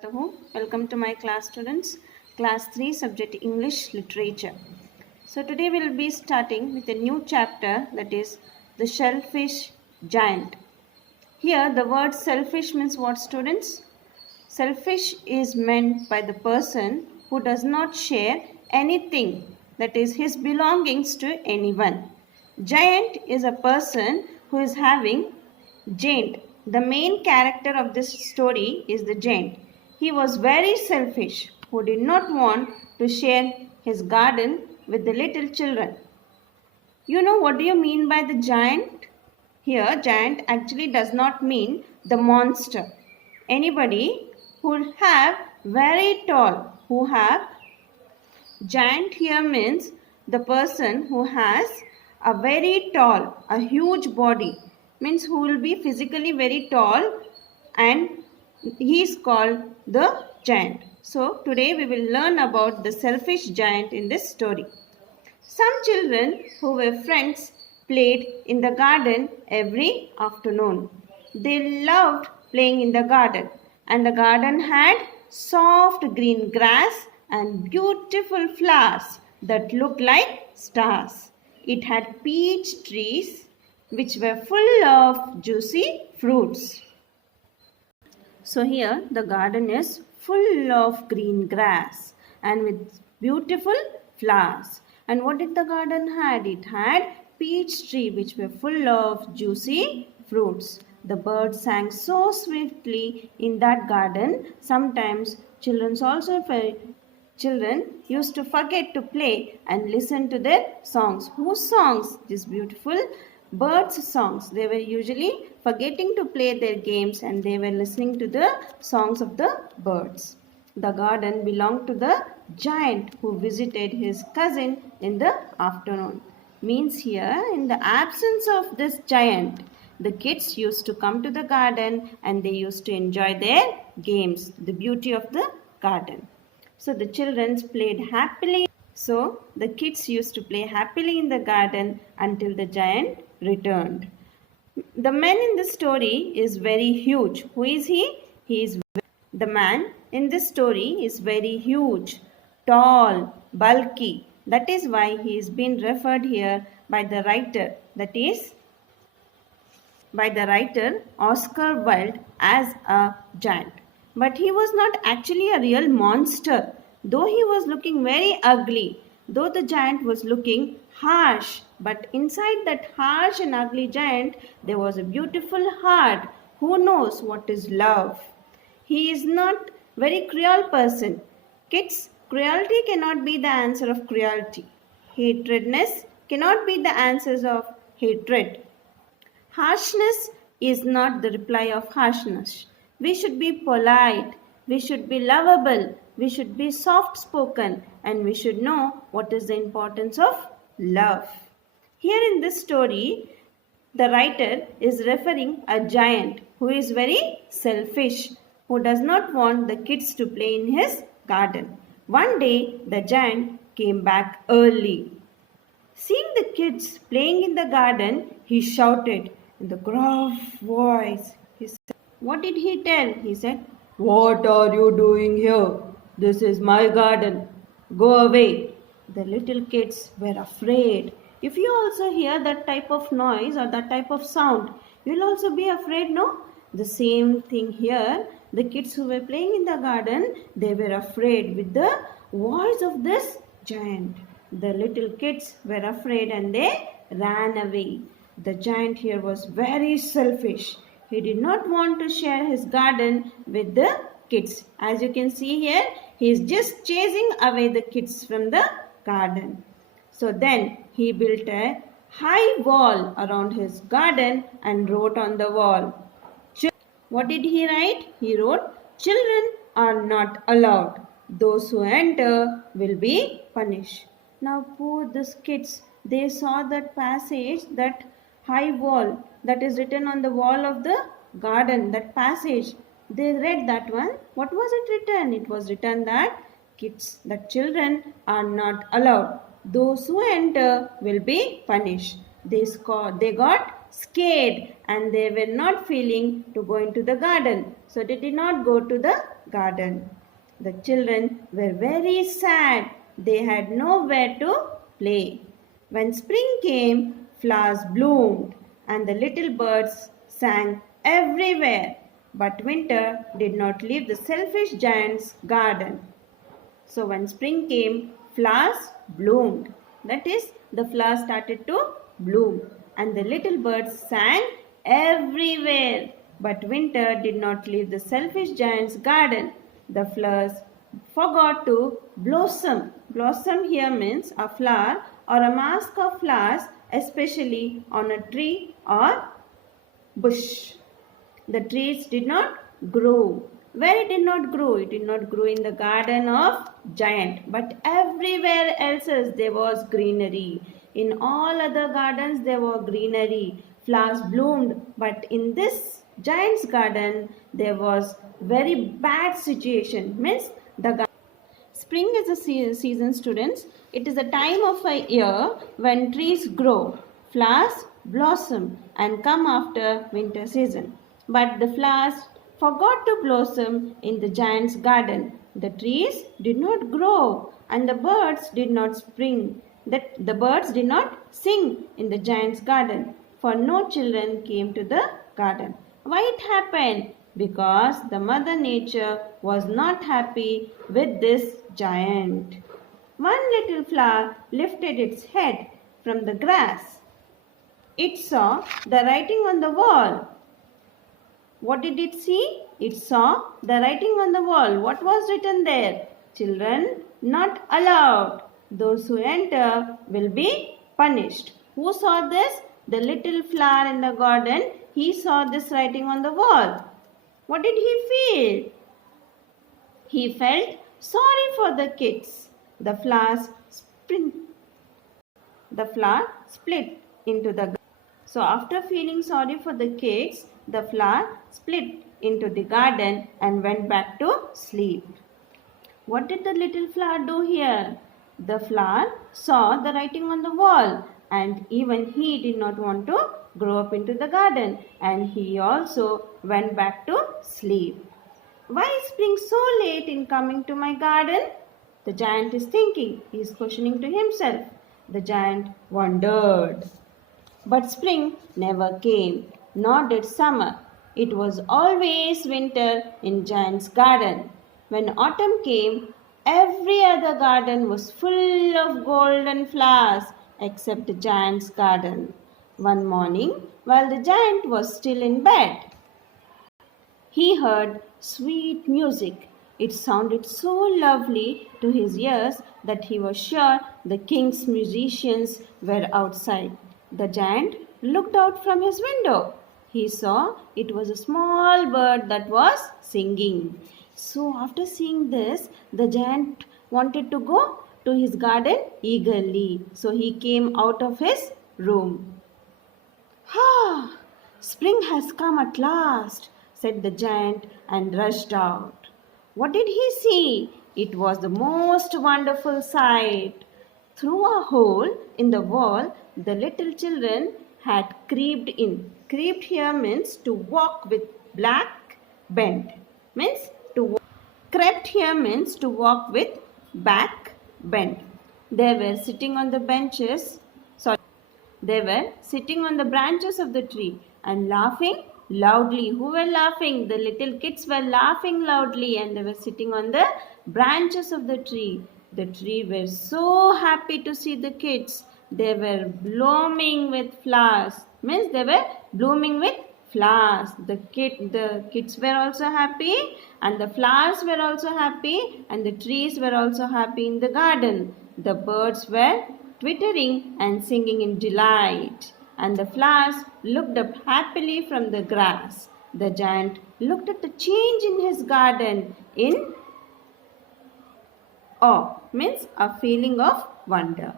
करता हूँ. Welcome to my class students, class 3 subject English literature. So today we will be starting with a new chapter, that is the shellfish giant. Here the word selfish means what, students? Selfish is meant by the person who does not share anything, that is his belongings, to anyone. Giant is a person who is having giant. The main character of this story is the giant. He was very selfish, who did not want to share his garden with the little children. You know what do you mean by the giant? Here, giant actually does not mean the monster. Anybody who have very tall, who have giant here means the person who has a very tall, a huge body, means who will be physically very tall, and he is called the giant. So today we will learn about the selfish giant in this story. Some children who were friends played in the garden every afternoon. They loved playing in the garden, and the garden had soft green grass and beautiful flowers that looked like stars. It had peach trees which were full of juicy fruits. So here the garden is full of green grass and with beautiful flowers. And what did the garden had? It had peach tree which were full of juicy fruits. The birds sang so swiftly in that garden. Sometimes children used to forget to play and listen to their songs. Whose songs? These beautiful birds' songs. They were usually forgetting to play their games and they were listening to the songs of the birds. The garden belonged to the giant who visited his cousin in the afternoon. Means here, in the absence of this giant, the kids used to come to the garden and they used to enjoy their games, the beauty of the garden. So the children played happily. So the kids used to play happily in the garden until the giant returned. The man in the story is very huge. Who is he? The man in this story is very huge, tall, bulky. That is why he is being referred here by the writer, that is by the writer Oscar Wilde, as a giant. But he was not actually a real monster. Though he was looking very ugly, though the giant was looking harsh, but inside that harsh and ugly giant there was a beautiful heart who knows what is love. He is not very cruel person. Kids, cruelty cannot be the answer of cruelty. Hatredness cannot be the answers of hatred. Harshness is not the reply of harshness. We should be polite, we should be lovable, we should be soft spoken, and we should know what is the importance of love. Here in this story, the writer is referring a giant who is very selfish, who does not want the kids to play in his garden. One day, the giant came back early. Seeing the kids playing in the garden, he shouted in the gruff voice. He said, what did he tell? He said, "What are you doing here? This is my garden. Go away." The little kids were afraid. If you also hear that type of noise or that type of sound, you will also be afraid, no? The same thing here. The kids who were playing in the garden, they were afraid with the voice of this giant. The little kids were afraid and they ran away. The giant here was very selfish. He did not want to share his garden with the kids. As you can see here, he is just chasing away the kids from the garden. So then he built a high wall around his garden and wrote on the wall. What did he write? He wrote, "Children are not allowed. Those who enter will be punished." Now poor these kids, they saw that passage, that high wall that is written on the wall of the garden, that passage. They read that one. What was it written? It was written that children are not allowed. Those who enter will be punished. They got scared and they were not feeling to go into the garden. So they did not go to the garden. The children were very sad. They had nowhere to play. When spring came, flowers bloomed and the little birds sang everywhere. But winter did not leave the selfish giant's garden. So when spring came, flowers bloomed. That is, the flowers started to bloom and the little birds sang everywhere. But winter did not leave the selfish giant's garden. The flowers forgot to blossom. Blossom here means a flower or a mask of flowers, especially on a tree or bush. The trees did not grow. Where it did not grow? It did not grow in the garden of giant, but everywhere else there was greenery. In all other gardens there was greenery. Flowers bloomed, but in this giant's garden there was very bad situation. Means the spring is a season, students. It is a time of a year when trees grow, flowers blossom and come after winter season. But the flowers forgot to blossom in the giant's garden. The trees did not grow and the birds did not spring. The birds did not sing in the giant's garden, for no children came to the garden. Why it happened? Because the Mother Nature was not happy with this giant. One little flower lifted its head from the grass. It saw the writing on the wall. What did it see? It saw the writing on the wall. What was written there? Children not allowed. Those who enter will be punished. Who saw this? The little flower in the garden. He saw this writing on the wall. What did he feel? He felt sorry for the kids. The flower split into the. So after feeling sorry for the kids, the flower split into the garden and went back to sleep. What did the little flower do here? The flower saw the writing on the wall and even he did not want to grow up into the garden and he also went back to sleep. Why is spring so late in coming to my garden? The giant is thinking. He is questioning to himself. The giant wondered. But spring never came, nor did summer. It was always winter in Giant's garden. When autumn came, every other garden was full of golden flowers except the Giant's garden. One morning, while the giant was still in bed, he heard sweet music. It sounded so lovely to his ears that he was sure the king's musicians were outside. The giant looked out from his window. He saw it was a small bird that was singing. So after seeing this, the giant wanted to go to his garden eagerly. So he came out of his room. "Ah, spring has come at last," said the giant and rushed out. What did he see? It was the most wonderful sight. Through a hole in the wall, the little children had creeped in. Creeped here means to walk with back bent. Crept here means to walk with back bent. They were sitting on the They were sitting on the branches of the tree and laughing loudly. Who were laughing? The little kids were laughing loudly and they were sitting on the branches of the tree. The tree were so happy to see the kids. They were blooming with flowers. Means they were blooming with flowers. The kids were also happy and the flowers were also happy and the trees were also happy in the garden. The birds were twittering and singing in delight and the flowers looked up happily from the grass. The giant looked at the change in his garden in awe, means a feeling of wonder.